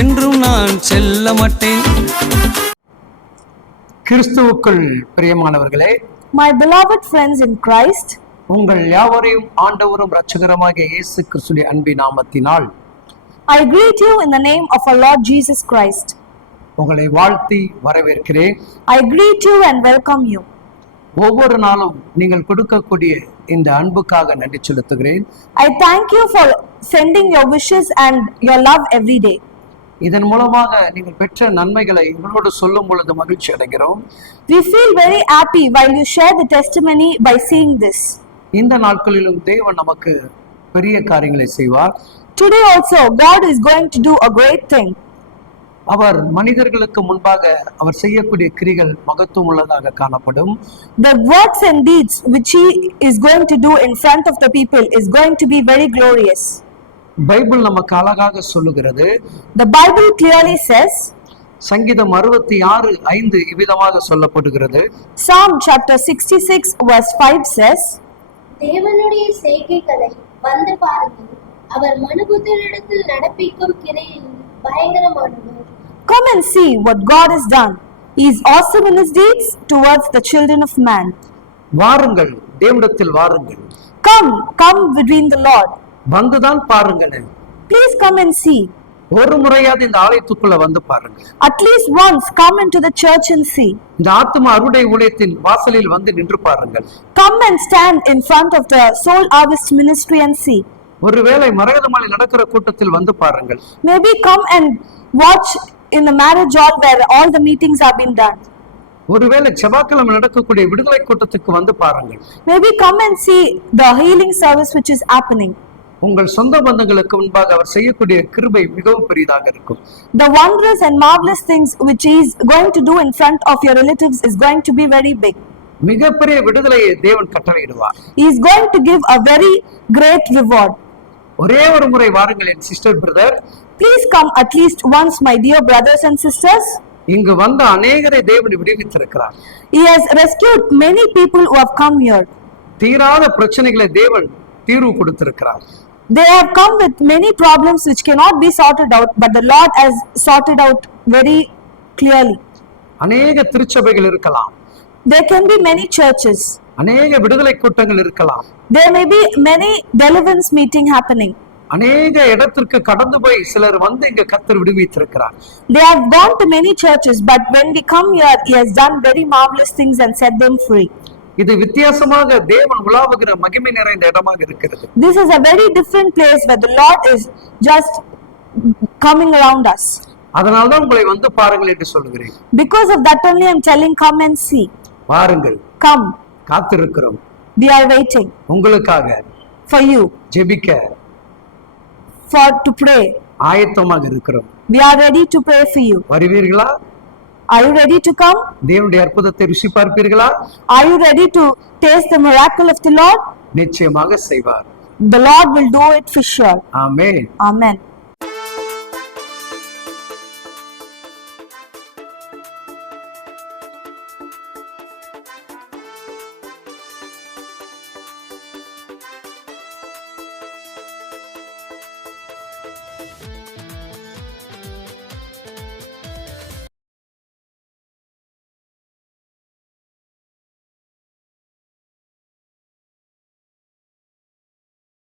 என்றும் நான் செல்ல மாட்டேன். கிறிஸ்துவுக்குள் பிரியமானவர்களே, My beloved friends in Christ, உங்கள் யாவரையும் ஆண்டவரும் இரட்சகருமாகிய இயேசு கிறிஸ்துவின் அன்பின் நாமத்தினால் I greet you in the name of our Lord Jesus Christ. உங்களை வாழ்த்தி வரவேற்கிறேன். I greet you and welcome you. ஒவ்வொரு நாளும் நீங்கள் கொடுக்கக்கூடிய இந்த அன்புக்காக நன்றி செலுத்துகிறேன். I thank you for sending your wishes and your love every day. இதன் மூலமாக நீங்கள் பெற்ற நன்மைகளை உங்களோடு சொல்லும் பொழுது மகிழ்ச்சி அடைகிறோம். We feel very happy while you share the testimony by seeing this. இந்த நாட்களிலும் தேவன் நமக்கு பெரிய காரியங்களை செய்வார். Today also God is going to do a great thing. அவர் மனிதர்களுக்கு முன்பாக அவர் செய்யக்கூடிய கிரிகள் மகத்துவம் உள்ளதாக காணப்படும். The works and deeds which he is going to do in front of the people is going to be very glorious. Bible நமக்கு அழகாக சொல்லுகிறது. The Bible clearly says, சங்கீதம் 66:5 இவ்விதமாக சொல்லப்படுகிறது. Psalm chapter 66 verse 5 says, தேவனுடைய செய்கைகளை வந்து பாருங்கள், அவர் மனுபுத்திரிடத்தில் நடப்பிக்கும் கிரையில் பயங்கரமானவர். Come and see what God has done. He is awesome in his deeds towards the children of man. வாருங்கள், தேவனிடத்தில் வாருங்கள். Come between the Lord. வந்துதான் பாருங்கள். Please come and see. ஒரு முறையாவது இந்த ஆலயத்துக்குள்ள வந்து பாருங்கள். At least once come into the church and see. இந்த ஆத்தும அறுவடை ஊழியத்தின் வாசலில் வந்து நின்று பாருங்கள். Come and stand in front of the soul harvest ministry and see. ஒருவேளை மரகதமலை நடக்கிற கூட்டத்தில் வந்து பாருங்கள். Maybe come and watch in the marriage hall where all the meetings have been done. ஒருவேளை செவ்வாய்க்கிழமை நடக்கக்கூடிய விடுதலை கூட்டத்துக்கு வந்து பாருங்கள். Maybe come and see the healing service which is happening. உங்கள் சொந்த பந்தங்களுக்கு முன்பாக அவர் செய்யக்கூடிய கிருபை மிகவும் பெரிதாக இருக்கும். The wondrous and marvelous things which he is going to do in front of your relatives is going to be very big. மிகப்பெரிய விடுதலையை தேவன் கட்டளையிடுவார். He is going to give a very great reward. ஒரே ஒரு முறை வாருங்கள் என் sister brother. Please come at least once, my dear brothers and sisters. இங்கு வந்த அநேகரை தேவன் விடுவித்திருக்கிறார். He has rescued many people who have come here. தீராத பிரச்சனைகளை தேவன் தீர்வு கொடுத்திருக்கிறார். They have come with many problems which cannot be sorted out, but the Lord has sorted out very clearly. அநேக திருச்சபைகள் இருக்கலாம். There can be many churches. அநேக விடுதலை கூட்டங்கள் இருக்கலாம். There may be many deliverance meeting happening. அநேக இடத்திற்கு கடந்து போய் சிலர் வந்து இங்க கர்த்தர் விடுவித்திருக்கிறார். They have gone to many churches, but when we come here, He has done very marvelous things and set them free. இது வித்தியாசமாக தேவன் உலாவுகிற மகிமை நிறைந்த இடமாக இருக்கிறது. This is a very different place where the Lord is just coming around us. அதனால்தான் உங்களை வந்து பாருங்கள் என்று சொல்லுகிறேன். Because of that only I am telling, come and see. பாருங்கள். Come. காத்திருக்கிறோம். We are waiting உங்களுக்காக for you, ஜெபிக்க to pray. ஆயத்தமாக இருக்கிறோம். We are ready to pray for you. வருவீர்களா? Are you ready to come? தேவனுடைய அற்புதத்தை ருசி பார்ப்பீர்களா? Are you ready to taste the miracle of the Lord? நிச்சயமாக செய்வார். The Lord will do it for sure. Amen. Amen.